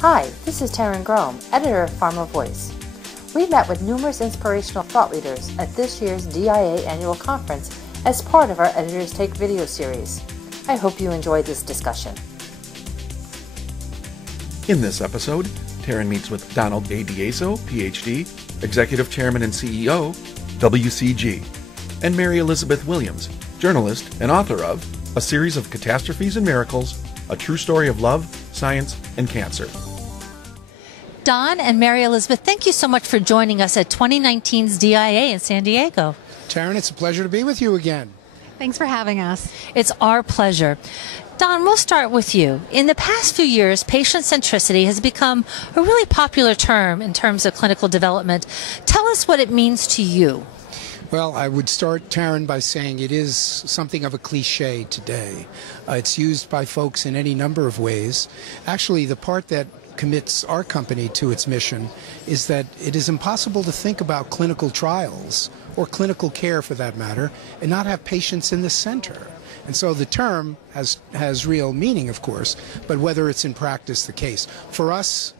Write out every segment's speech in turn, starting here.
Hi, this is Taryn Grome, editor of PharmaVOICE. We met with numerous inspirational thought leaders at this year's DIA annual conference as part of our Editors Take video series. I hope you enjoyed this discussion. In this episode, Taryn meets with Donald A. Deieso, PhD, Executive Chairman and CEO, WCG, and Mary Elizabeth Williams, journalist and author of A Series of Catastrophes and Miracles, A True Story of Love, Science, and Cancer. Don and Mary Elizabeth, thank you so much for joining us at 2019's DIA in San Diego. Taryn, it's a pleasure to be with you again. Thanks for having us. It's our pleasure. Don, we'll start with you. In the past few years, patient centricity has become a really popular term in terms of clinical development. Tell us what it means to you. Well, I would start, Taryn, by saying it is something of a cliche today. It's used by folks in any number of ways. Actually, the part that commits our company to its mission is that it is impossible to think about clinical trials, or clinical care for that matter, and not have patients in the center. And so the term has real meaning, of course, but whether it's in practice the case. For us,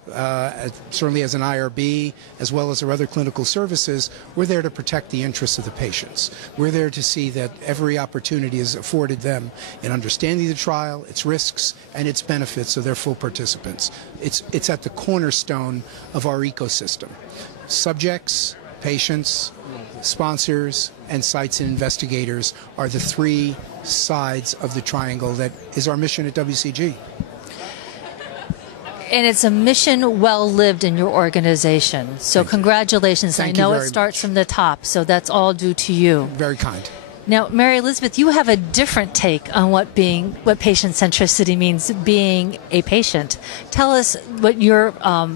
certainly as an IRB, as well as our other clinical services, we're there to protect the interests of the patients. We're there to see that every opportunity is afforded them in understanding the trial, its risks, and its benefits so they're full participants. It's at the cornerstone of our ecosystem. Subjects, patients, sponsors, and sites and investigators are the three sides of the triangle that is our mission at WCG. And it's a mission well lived in your organization. So congratulations. Thank I know you it very starts much. from the top, so that's all due to you. Very kind. Now, Mary Elizabeth, you have a different take on what patient centricity means, being a patient. Tell us what your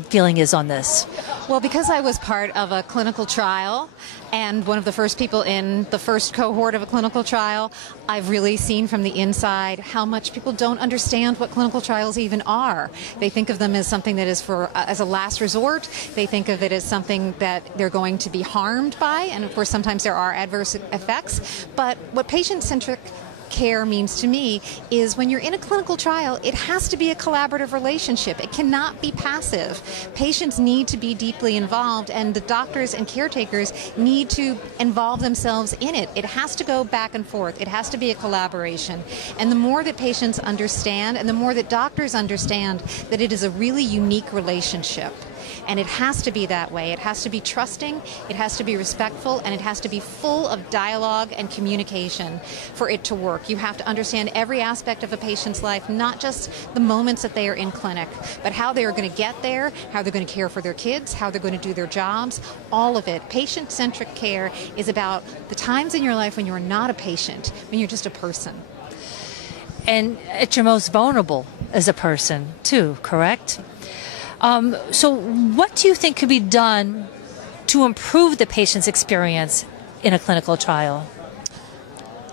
feeling is on this. Well, because I was part of a clinical trial and one of the first people in the first cohort of a clinical trial, I've really seen from the inside how much people don't understand what clinical trials even are. They think of them as something that is as a last resort. They think of it as something that they're going to be harmed by, and of course sometimes there are adverse effects. But what patient-centric care means to me is when you're in a clinical trial, it has to be a collaborative relationship. It cannot be passive. Patients need to be deeply involved, and the doctors and caretakers need to involve themselves in it. It has to go back and forth. It has to be a collaboration. And the more that patients understand, and the more that doctors understand that it is a really unique relationship, and it has to be that way. It has to be trusting, it has to be respectful, and it has to be full of dialogue and communication for it to work. You have to understand every aspect of a patient's life, not just the moments that they are in clinic, but how they are going to get there, how they're going to care for their kids, how they're going to do their jobs, all of it. Patient-centric care is about the times in your life when you're not a patient, when you're just a person. And at your most vulnerable as a person, too, correct? So what do you think could be done to improve the patient's experience in a clinical trial?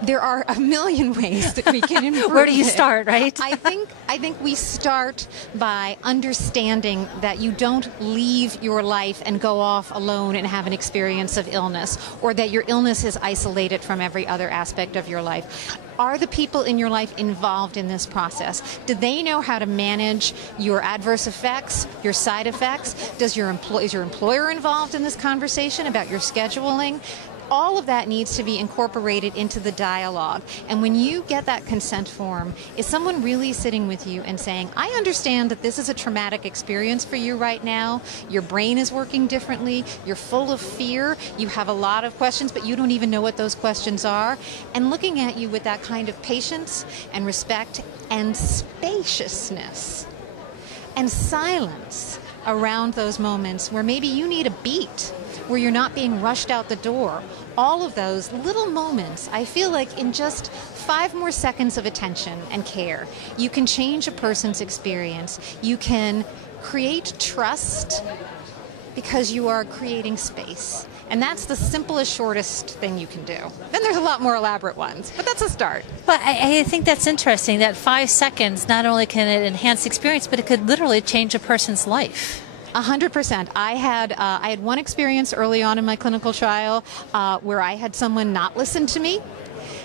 There are a million ways that we can improve. Where do you start, right? I think we start by understanding that you don't leave your life and go off alone and have an experience of illness, or that your illness is isolated from every other aspect of your life. Are the people in your life involved in this process? Do they know how to manage your adverse effects, your side effects? Is your employer involved in this conversation about your scheduling? All of that needs to be incorporated into the dialogue. And when you get that consent form, is someone really sitting with you and saying, I understand that this is a traumatic experience for you right now. Your brain is working differently. You're full of fear. You have a lot of questions, but you don't even know what those questions are. And looking at you with that kind of patience and respect and spaciousness and silence around those moments where maybe you need a beat, where you're not being rushed out the door. All of those little moments, I feel like in just 5 more seconds of attention and care, you can change a person's experience. You can create trust because you are creating space. And that's the simplest, shortest thing you can do. Then there's a lot more elaborate ones, but that's a start. Well, I think that's interesting, that 5 seconds, not only can it enhance experience, but it could literally change a person's life. 100%. I had one experience early on in my clinical trial where I had someone not listen to me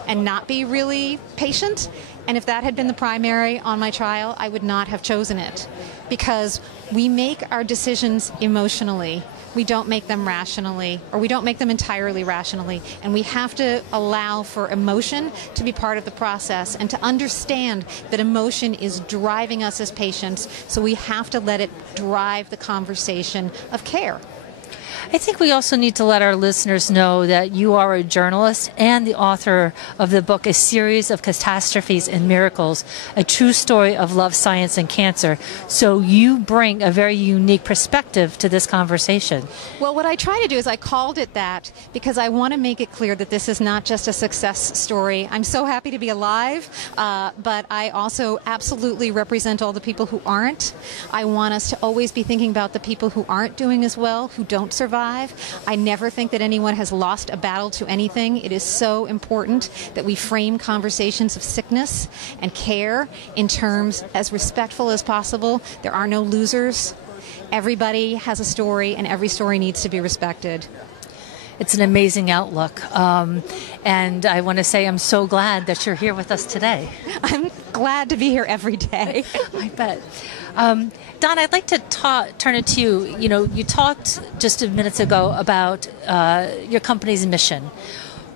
and not be really patient. And if that had been the primary on my trial, I would not have chosen it, because we make our decisions emotionally. We don't make them rationally, or we don't make them entirely rationally. And we have to allow for emotion to be part of the process and to understand that emotion is driving us as patients. So we have to let it drive the conversation of care. I think we also need to let our listeners know that you are a journalist and the author of the book, A Series of Catastrophes and Miracles, a true story of love, science, and cancer. So you bring a very unique perspective to this conversation. Well, what I try to do is I called it that because I want to make it clear that this is not just a success story. I'm so happy to be alive, but I also absolutely represent all the people who aren't. I want us to always be thinking about the people who aren't doing as well, who don't survive. I never think that anyone has lost a battle to anything. It is so important that we frame conversations of sickness and care in terms as respectful as possible. There are no losers. Everybody has a story, and every story needs to be respected. It's an amazing outlook. And I want to say I'm so glad that you're here with us today. I'm glad to be here every day. I bet. Don, I'd like to turn it to you. You know, you talked just a minute ago about your company's mission.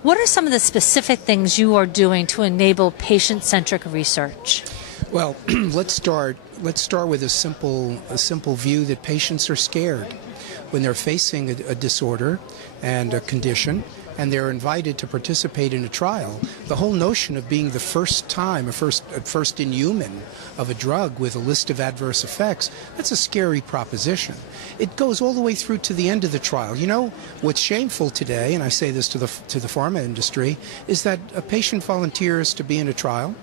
What are some of the specific things you are doing to enable patient-centric research? Well, let's start with a simple view that patients are scared when they're facing a disorder and a condition, and they're invited to participate in a trial. The whole notion of being the first in human of a drug with a list of adverse effects, that's a scary proposition. It goes all the way through to the end of the trial. You know, what's shameful today, and I say this to the pharma industry, is that a patient volunteers to be in a trial.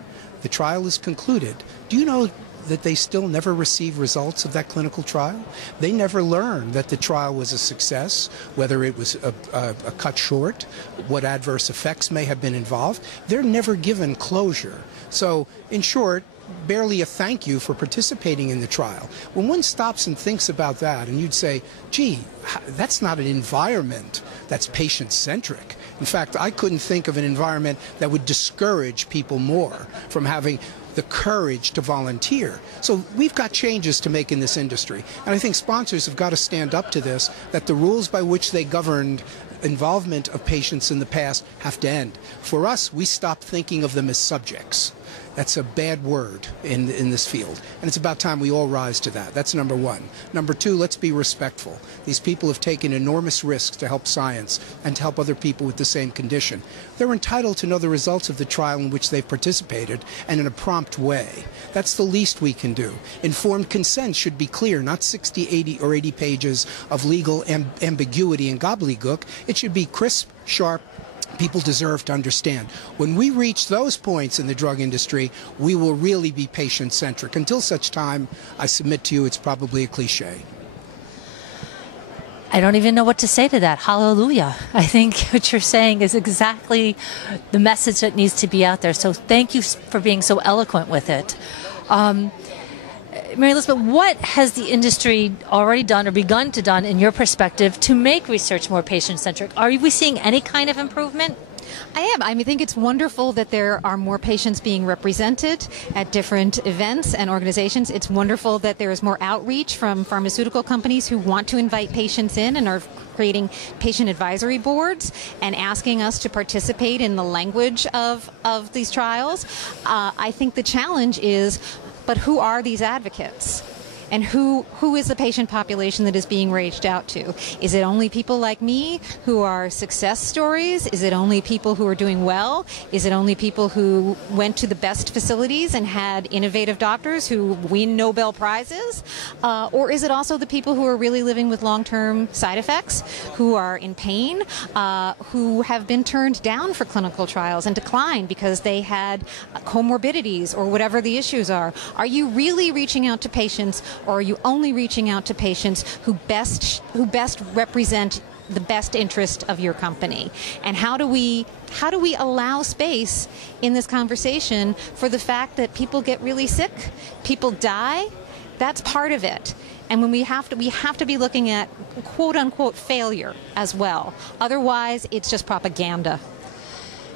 The trial is concluded. Do you know that they still never receive results of that clinical trial? They never learn that the trial was a success, whether it was a cut short, what adverse effects may have been involved. They're never given closure. So, in short, barely a thank you for participating in the trial. When one stops and thinks about that, and you'd say, gee, that's not an environment that's patient-centric. In fact, I couldn't think of an environment that would discourage people more from having the courage to volunteer. So we've got changes to make in this industry. And I think sponsors have got to stand up to this, that the rules by which they governed involvement of patients in the past have to end. For us, we stopped thinking of them as subjects. That's a bad word in this field. And it's about time we all rise to that. That's number one. Number two, let's be respectful. These people have taken enormous risks to help science and to help other people with the same condition. They're entitled to know the results of the trial in which they've participated, and in a prompt way. That's the least we can do. Informed consent should be clear, not 60, 80, or 80 pages of legal ambiguity and gobbledygook. It should be crisp, sharp. People deserve to understand. When we reach those points in the drug industry, we will really be patient-centric. Until such time, I submit to you, it's probably a cliche. I don't even know what to say to that. Hallelujah. I think what you're saying is exactly the message that needs to be out there. So thank you for being so eloquent with it. Mary Elizabeth, what has the industry already done or begun to done, in your perspective, to make research more patient-centric? Are we seeing any kind of improvement? I am. I think it's wonderful that there are more patients being represented at different events and organizations. It's wonderful that there is more outreach from pharmaceutical companies who want to invite patients in and are creating patient advisory boards and asking us to participate in the language of these trials. I think the challenge is, but who are these advocates? And who is the patient population that is being reached out to? Is it only people like me who are success stories? Is it only people who are doing well? Is it only people who went to the best facilities and had innovative doctors who win Nobel Prizes? Or is it also the people who are really living with long-term side effects, who are in pain, who have been turned down for clinical trials and declined because they had comorbidities or whatever the issues are? Are you really reaching out to patients, or are you only reaching out to patients who best represent the best interest of your company? And how do we allow space in this conversation for the fact that people get really sick, people die? That's part of it. And when we have to be looking at quote unquote failure as well. Otherwise, it's just propaganda.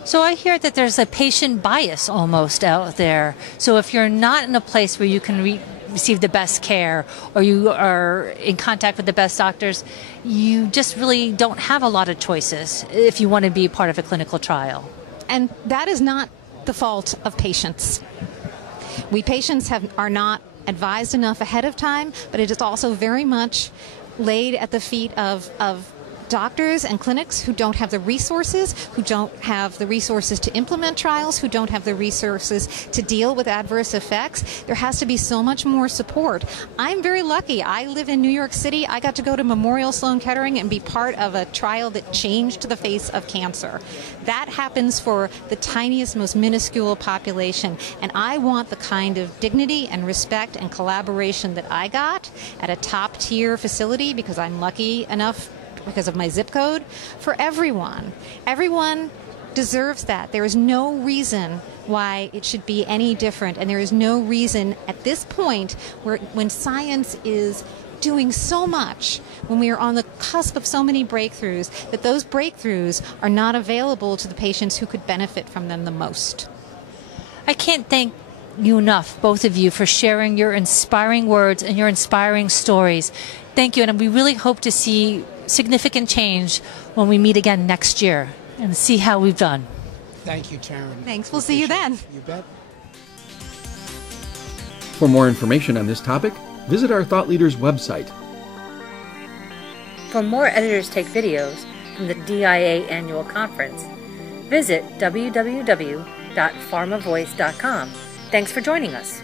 So I hear that there's a patient bias almost out there. So if you're not in a place where you can receive the best care, or you are in contact with the best doctors, you just really don't have a lot of choices if you want to be part of a clinical trial. And that is not the fault of patients. We patients are not advised enough ahead of time, but it is also very much laid at the feet of doctors and clinics who don't have the resources, who don't have the resources to implement trials, who don't have the resources to deal with adverse effects. There has to be so much more support. I'm very lucky. I live in New York City. I got to go to Memorial Sloan Kettering and be part of a trial that changed the face of cancer. That happens for the tiniest, most minuscule population, and I want the kind of dignity and respect and collaboration that I got at a top-tier facility, because I'm lucky enough because of my zip code, for everyone. Everyone deserves that. There is no reason why it should be any different, and there is no reason at this point when science is doing so much, when we are on the cusp of so many breakthroughs, that those breakthroughs are not available to the patients who could benefit from them the most. I can't thank you enough, both of you, for sharing your inspiring words and your inspiring stories. Thank you, and we really hope to see significant change when we meet again next year and see how we've done. Thank you, Taryn. Thanks. We'll see you then. You bet. For more information on this topic, visit our Thought Leaders website. For more Editors Take videos from the DIA Annual Conference, visit www.pharmavoice.com. Thanks for joining us.